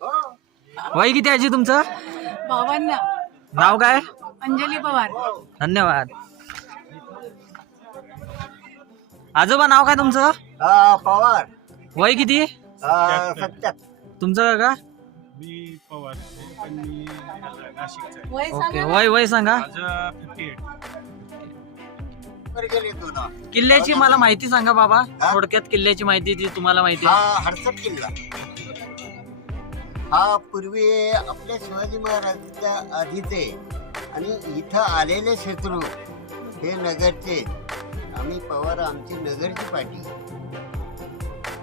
वय किती आजी तुमचं? 52. नाव काय? अंजली पवार. धन्यवाद. आजोबा नाव काय तुमचं? पवार. वय किती? 70. तुमचं का? मी पवार पण मी नाशिकचा आहे. वय ओके. सांगा. वय सांगा. माझं 58. किल्ल्याची मला माहिती सांगा बाबा. थोडक्यात किल्ल्याची माहिती ती तुम्हाला माहिती आहे. हा हडसद किल्ला. हा पूर्वी आपल्या शिवाजी महाराजांच्या आधीचे आणि इथं आलेले शत्रू हे नगरचे. आम्ही पवार आमची नगरची पार्टी.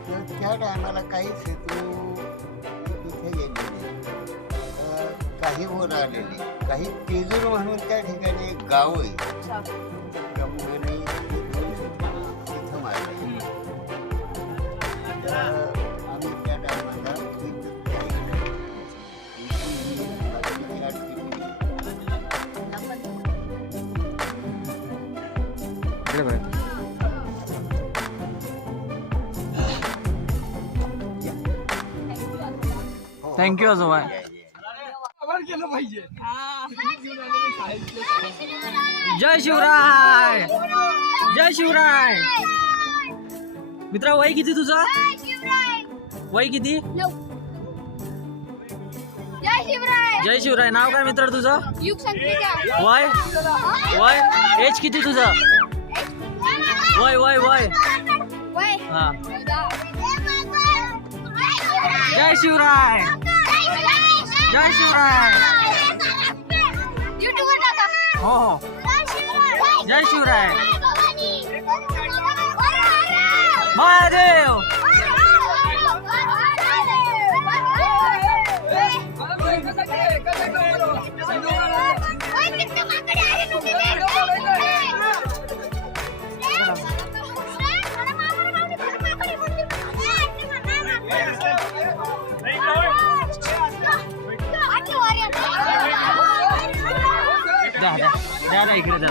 तर त्या टायमाला काही शत्रू इथे गेलेले, काही वर आलेले, काही तेजूर म्हणून त्या ठिकाणी एक गाव आहे. कमगणी तिथं मारले. तर आम्ही त्या टायमाला थँक्यू आजोबा. जय शिवराय. जय शिवराय. मित्रा वय किती तुझं? वय किती? जय शिवराय. नाव काय मित्र तुझं? वय वय एज किती तुझं? वय वय वय हा. जय शिवराय. जय शिवराय. हो हो. जय शिवराय. महादेव. द्या इकडे द्या.